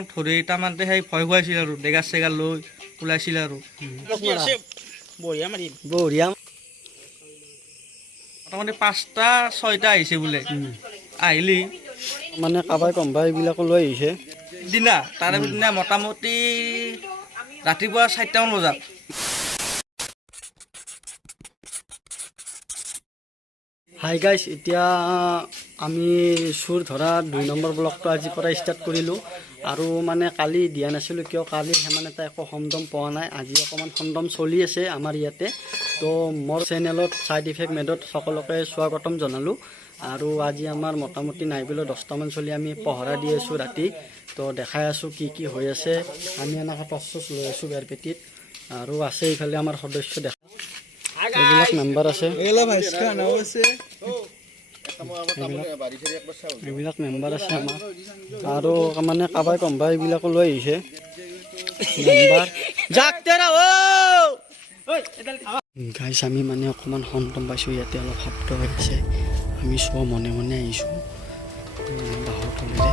আমাক ধৰি তাৰমানতে সেই ভয় খুৱাইছিল আৰু ডেগাৰ চেগাৰ লৈ ওলাইছিল আৰু বঢ়িয়া মোটামুটি 5টা 6টা আহিছে বোলে আহিলি মানে কাবাই কম্বাই এইবিলাকো লৈ আহিছে দিনা তাৰে দিনা মোটামুটি ৰাতিপুৱা 4টামান বজাত হাই গাইছ এতিয়া আমি চুৰ ধৰা 2 নম্বৰ ব্লকটো আজিৰ পৰা ষ্টাৰ্ট কৰিলোঁ আৰু মানে কালি দিয়া নাছিলোঁ কিয় কালি সিমান এটা একো সন্দম পোৱা নাই আজি অকণমান সন্দম চলি আছে আমাৰ ইয়াতে তো মোৰ চেনেলত ছাইড ইফেক্ট মেডত সকলোকে স্বাগতম জনালোঁ আৰু আজি আমাৰ মোটামুটি নাই বুলিও 10টামান চলি আমি পহৰা দি আছোঁ ৰাতি তো দেখাই আছোঁ কি কি হৈ আছে আমি এনেকৈ টৰ্চ লৈ আছোঁ বেৰপেটিত আৰু আছে এইফালে আমাৰ সদস্য দেখা এইবিলাক মেম্বাৰ আছে এইবিলাক মেম্বাৰ আছে আমাৰ আৰু মানে কাবাই কম্বাই এইবিলাকো লৈ আহিছে মেম্বাৰ গাইছ আমি মানে অকণমান সন্তম পাইছোঁ ইয়াতে অলপ শব্দ হৈ আছে আমি চব মনে মনে আহিছোঁ বাঁহৰ তলেৰে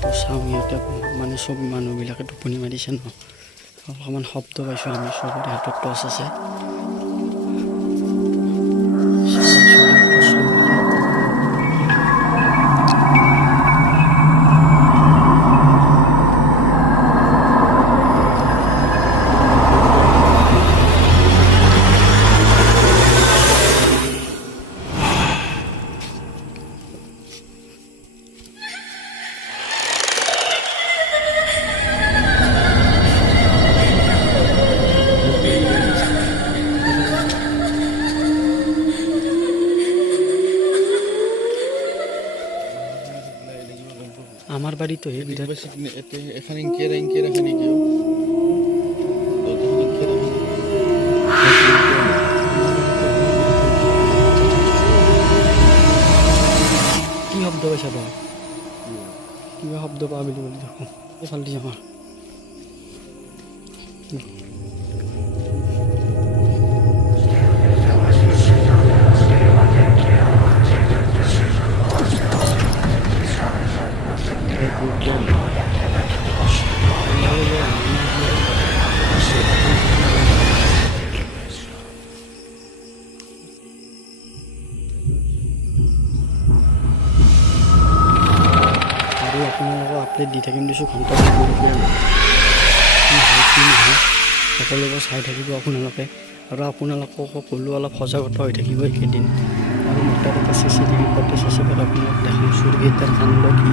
তো চাওঁ ইয়াতে মানে চব মানুহবিলাকে টোপনি মাৰিছে ন অকণমান শব্দ পাইছোঁ আমি চবৰে হাতত টৰ্চ আছে আমার বাড়ি তো এই বিধান এখানে ইনকেরা এখানে কেউ কি শব্দ পাইছা তই কিবা শব্দ পা বুলি বলি দেখো এইফালে দি আমাৰ আপোনালোকক আপডেট দি থাকিম দিছোঁ ঘণ্টা সকলোবোৰ চাই থাকিব আপোনালোকে আৰু আপোনালোককো ক'লোঁ অলপ সজাগতা হৈ থাকিব এইকেইদিন আৰু মোটামুটি CCTV ফুটেজ আছে আপোনালোক দেখাম চুৰকেইটাৰ কাণ্ড কি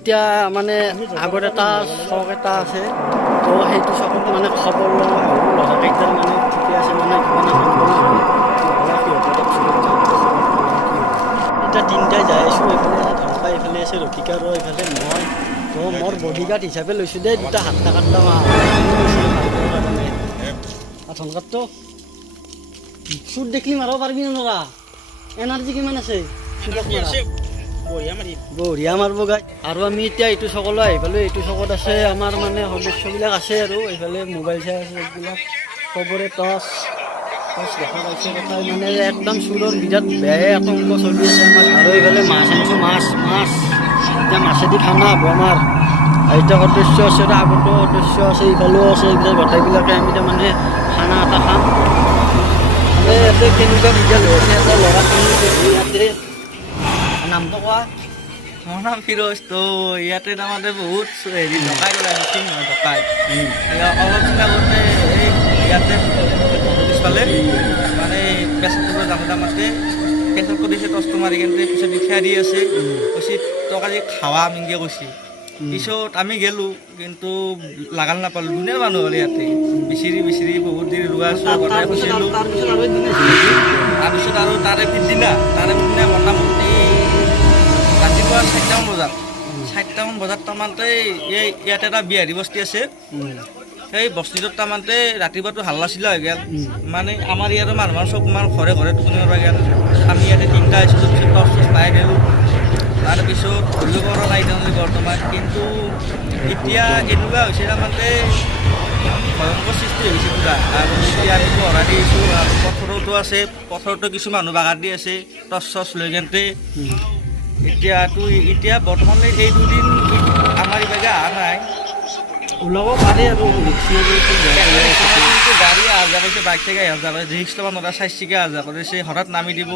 এতিয়া মানে আগত এটা চক এটা আছে তো সেইটো চকত মানে খবৰ লওঁ ল'ৰাকেইটাৰ মানে ঠিকে আছে মানে কিমান এতিয়া 3টাই যাই আছোঁ এইফালে আছে ধনকা এইফালে আছে ৰকিকা আৰু এইফালে মই তো মোৰ বডিগাৰ্ড হিচাপে লৈছোঁ দেই 2টা 7টা 8টা কাৰণে ধনকাতটো চুট দেখলি মাৰিব পাৰিবি নে নৰা এনাৰ্জি কিমান আছে বঢ়িয়া মাৰিব গাই আৰু আমি এতিয়া এইটো চকলৈ আহি পালোঁ এইটো চকত আছে আমাৰ মানে সদস্যবিলাক আছে আৰু এইফালে মোবাইল চাই আছে এইবিলাক চবৰে টৰ্চ দেখা পাইছে কথা মানে একদম চুৰৰ বিৰাট বেয়াই আতংক চলি আছে আমাৰ আৰু এইফালে মাছ আনিছোঁ মাছ এতিয়া মাছেদি খানা হ'ব আমাৰ এতিয়া সদস্য আছে আৰু আগতো সদস্য আছে ইফালেও আছে এইবিলাক গোটেইবিলাকে আমি তাৰমানে খানা এটা খাম ইয়াতে কেনেকুৱা ৰিজাল্ট হৈছে এটা ল'ৰা ইয়াতে নামটো কোৱা মোৰ নাম ফিৰোজ তো ইয়াতে তাৰমানে বহুত হেৰি ডকাই ওলাইছে নহয় ডকাই অলপ দিন আগতে এই ইয়াতে পিছফালে মানে পেচাব কৰিব যাওঁতে মাতে পেচাব কৰিছে টচটো মাৰি কিনে পিছত লিখা দি আছে কৈছে তোক আজি খাৱা মিংগে কৈছে পিছত আমি গেলোঁ কিন্তু লাগাল নাপালোঁ দুনীয়াৰ মানুহ হ'লে ইয়াতে বিচাৰি বহুত দেৰি ৰোৱা চোৱা গোটাই কৈছিলোঁ তাৰপিছত আৰু তাৰে পিছদিনা মোটামুটি ৰাতিপুৱা 4টামান বজাত তাৰমানতে এই ইয়াতে এটা বিহাৰী বস্তি আছে সেই বস্তিটোত তাৰমানতে ৰাতিপুৱাটো হাল্লা চিল্লা হৈ গ'ল মানে আমাৰ ইয়াৰ মানুহৰ চব আমাৰ ঘৰে টোপনি মাৰিব গ'ল আমি ইয়াতে 3টা আহিছিলোঁ পিছত টৰ্চ পাই দিলোঁ কিন্তু এতিয়া এনেকুৱা হৈছে তাৰমানে ভয়ংকৰ সৃষ্টি হৈছে পূৰা। আৰু এতিয়া আমি পহৰা দি আছোঁ আৰু পথৰতো আছে, পথৰতো কিছু মানুহ বাগাৰ দি আছে টৰ্চ চৰ্চ লৈ কেনে। এতিয়া বৰ্তমান এই দুদিন আমাৰ ইভাগে অহা নাই। ওলাব পাৰে আৰু কিন্তু গাড়ী অহা যোৱা কৰিছে, বাইক চাইক অহা যোৱা কৰিছে, ৰিক্স ল'ব নোৱাৰা, চাইচিকে অহা যোৱা কৰিছে, হঠাৎ নামি দিব।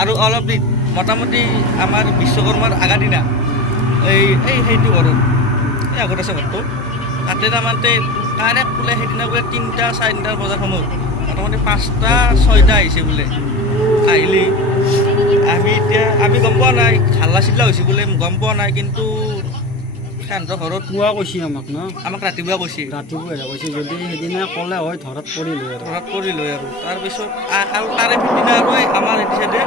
আৰু অলপ দিন মোটামুটি আমাৰ বিশ্বকৰ্মাৰ আগা দিনা সেইটো ঘৰত এই আগত আছে ঘৰটো, তাতে তাৰমানে কাৰেক্ট বোলে সেইদিনা বোলে 3-4 বজাৰ সময়ত মোটামুটি 5-6 আহিছে বোলে। আহিলি আমি গম পোৱা নাই, হাল্লা চিল্লা হৈছে বোলে, গম পোৱা নাই। কিন্তু সিহঁতৰ ঘৰত পুৱা কৈছে আমাক ন, আমাক ৰাতিপুৱা কৈছে কৈছে যদি সেইদিনা ক'লে হয় ধৰাত পৰিলোঁ আৰু তাৰপিছত আৰু তাৰে পিছদিনা আৰু আমাৰ এইটো চাইডে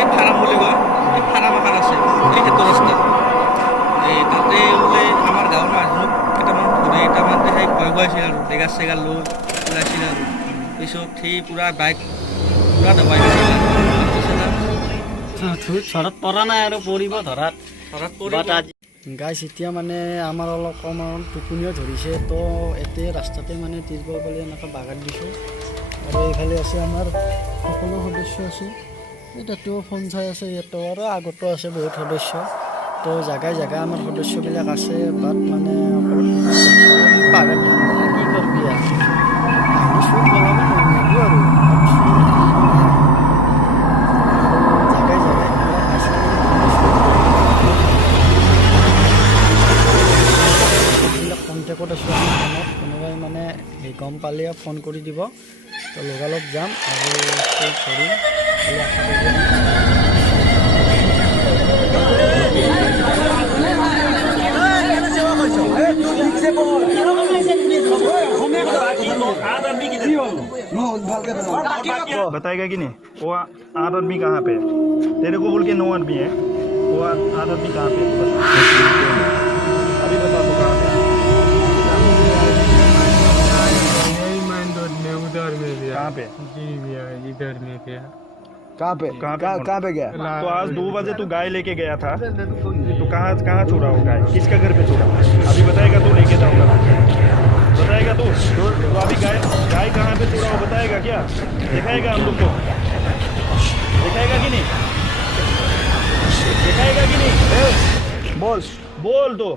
এই ফাৰাম বুলি কয়, এই ফাৰাম এখন আছে এই সেইটো ৰাস্তাত, এই তাতে বোলে আমাৰ গাঁৱৰ মানুহ কেইটামান ধৰি তাৰমানে সেই ভয় খুৱাইছিল আৰু ডেগাৰ চেগাৰ লৈ ওলাইছিল আৰু পিছত সেই পূৰা বাইক পূৰা দবাই দিছিল আৰু ধৰাত পৰা নাই আৰু পৰিব ধৰাত। পৰিব। গাইছ এতিয়া মানে আমাৰ অলপ অকণমান টোপনিও ধৰিছে, তো এতিয়া ৰাস্তাতে মানে তিৰবৰ পালি এনেকৈ বাগান দিছোঁ। আৰু এইফালে আছে আমাৰ সকলো সদস্য আছে, এই তাতেও ফোন চাই আছে, ইয়াতো আৰু আগতো আছে বহুত সদস্য। তো জেগাই জেগাই আমাৰ সদস্যবিলাক আছে, বাট মানে বাগান কি কৰবি আৰু আমি চুৰ বনাব নিদিওঁ আৰু জেগাই জেগাই আছে। কণ্টেক্টত আছোঁ আমি ফোনত, কোনোবাই মানে গম পালে ফোন কৰি দিব, তো লগালগ যাম আৰু ধৰিম বুলি আশা কৰিব। बताएगा कि नहीं वो 8 आदमी कहाँ पे, तेरे को बोल के 9 आदमी है, वो 8 आदमी कहाँ पे अभी बता, तो कहाँ पे उधर में भी कहाँ पे जी भैया इधर में भी कहाँ पे गया? तो आज 2 बजे तू गाय लेके गया था, तो कहाँ छोड़ा वो गाय, किसका घर पे छोड़ा अभी बताएगा, तो लेके जाऊंगा बताएगा तो अभी गाय कहाँ पे छोड़ा वो बताएगा क्या, दिखाएगा हम लोग को, दिखाएगा कि नहीं, दिखाएगा कि नहीं? बोल तो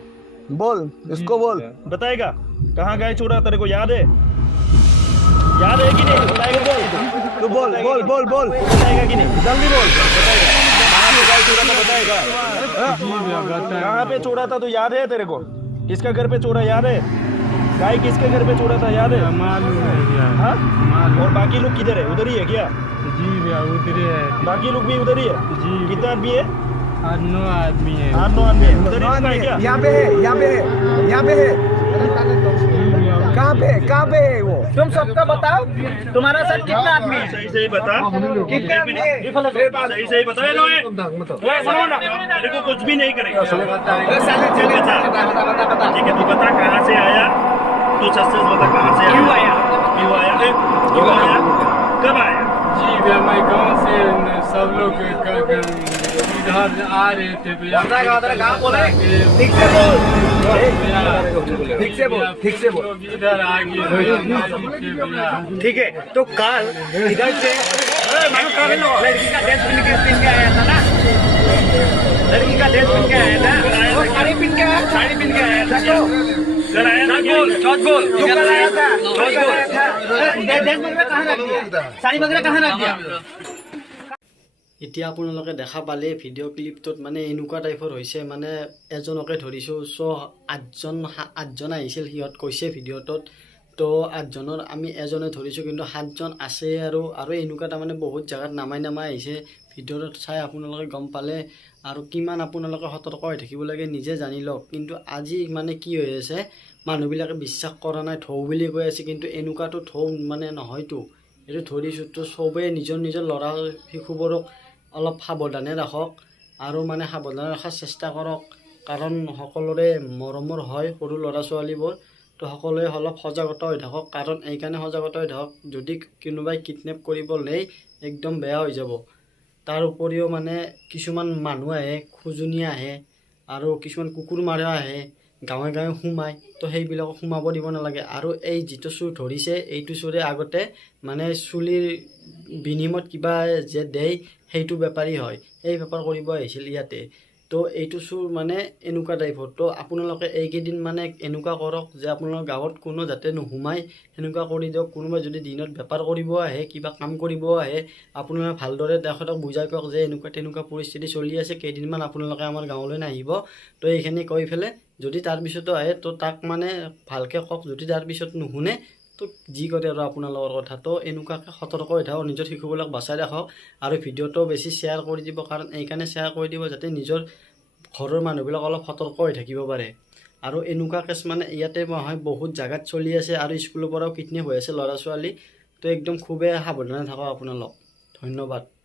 बोल, इसको बोल, बताएगा कहाँ गाय छोड़ा, तेरे को याद है कि नहीं, बताएगा तो बोल बताएगा कि नहीं, जल्दी बोल, बताएगा कहाँ पे गाय छोड़ा था, बताएगा कहाँ पे छोड़ा था, तो याद है तेरे को, किसका घर पे छोड़ा याद है, गाय किसके घर पे छोड़ा था याद है, मालूम है भैया, हाँ? और बाकी लोग किधर है, उधर ही है क्या? जी भैया उधर है, बाकी लोग भी उधर ही है जी। कितना आदमी है? 8-9 आदमी है, 8-9 आदमी है, उधर ही है क्या? यहाँ पे है कहाँ पे है वो, तुम सबका बताओ, तुम्हारा साथ कितना आदमी है, सही सही बता, कितने आदमी है, सही सही बता, तेरे को कुछ भी नहीं करेगा, ठीक है, तू बता कहाँ से आया, तू सच बता कहाँ से क्यों आया, कब आया? जी भैया मैं गांव से सब लोग इधर आ रहे थे भैया, ठीक से बोल, इधर आ गए भैया, ठीक है, तो कल इधर से लड़की का ड्रेस पहन के आया था ना, लड़की का ड्रेस पहन के आया था, वो साड़ी पहन के आया था, এতিয়া আপোনালোকে দেখা পালে ভিডিঅ' ক্লিপটোত মানে এনেকুৱা টাইপৰ হৈছে, মানে এজনকে ধৰিছোঁ, আঠজন আহিছিল, সিহঁত কৈছে ভিডিঅ'টোত, তো 8জনৰ আমি এজনে ধৰিছোঁ, কিন্তু 7জন আছে আৰু এনেকুৱা তাৰমানে বহুত জেগাত নামাই আহিছে। ভিডিঅ'টোত চাই আপোনালোকে গম পালে, আৰু কিমান আপোনালোকে সতৰ্ক হৈ থাকিব লাগে নিজে জানি লওক। কিন্তু আজি মানে কি হৈ আছে, মানুহবিলাকে বিশ্বাস কৰা নাই, ঢৌ বুলি কৈ আছে, কিন্তু এনেকুৱাতো ঢৌ মানে নহয়তো, এইটো ধৰিছোঁ। তো চবেই নিজৰ ল'ৰা শিশুবোৰক অলপ সাৱধানে ৰাখক, আৰু মানে সাৱধানে ৰখাৰ চেষ্টা কৰক, কাৰণ সকলোৰে মৰমৰ হয় সৰু ল'ৰা ছোৱালীবোৰ। তো সকলোৱে অলপ সজাগতা হৈ থাকক, কাৰণ এইকাৰণে সজাগতা হৈ থাকক, যদি কোনোবাই কিডনেপ কৰিবলৈ একদম বেয়া হৈ যাব। তাৰ উপৰিও মানে কিছুমান মানুহ আহে, খুজনি আহে, আৰু কিছুমান কুকুৰ মাৰা আহে, গাঁৱে গাঁৱে সোমায়, তো সেইবিলাকক সোমাব দিব নালাগে। আৰু এই যিটো চোৰ ধৰিছে এইটো চোৰে আগতে মানে চুলিৰ বিনিময়ত কিবা যে দেই সেইটো বেপাৰী হয়, সেই বেপাৰ কৰিব আহিছিল ইয়াতে। তো এইটো চোৰ মানে এনেকুৱা টাইপৰ। তো আপোনালোকে এইকেইদিন মানে এনেকুৱা কৰক যে আপোনালোকৰ গাঁৱত কোনো যাতে নোসোমায়, সেনেকুৱা কৰি দিয়ক। কোনোবাই যদি দিনত বেপাৰ কৰিব আহে, কিবা কাম কৰিব আহে, আপোনালোকে ভালদৰে তেখেতক বুজাই কওক যে এনেকুৱা তেনেকুৱা পৰিস্থিতি চলি আছে, কেইদিনমান আপোনালোকে আমাৰ গাঁৱলৈ নাহিব। তো এইখিনি কৈ পেলাই যদি তাৰপিছতো আহে তো তাক মানে ভালকৈ কওক। যদি তাৰপিছত নুশুনে তো যি কৰে আৰু আপোনালোকৰ কথা। তো এনেকুৱাকৈ সতৰ্ক হৈ থাকক, নিজৰ শিশুবিলাক বচাই ৰাখক। আৰু ভিডিঅ'টো বেছি শ্বেয়াৰ কৰি দিব, কাৰণ এইকাৰণে শ্বেয়াৰ কৰি দিব যাতে নিজৰ ঘৰৰ মানুহবিলাক অলপ সতৰ্ক হৈ থাকিব পাৰে। আৰু এনেকুৱা কেছ মানে ইয়াতে নহয়, বহুত জাগাত চলি আছে। আৰু স্কুলৰ পৰাও কিডনেপ হৈ আছে ল'ৰা ছোৱালী। তো একদম খুবেই সাৱধানে থাকক আপোনালোক। ধন্যবাদ।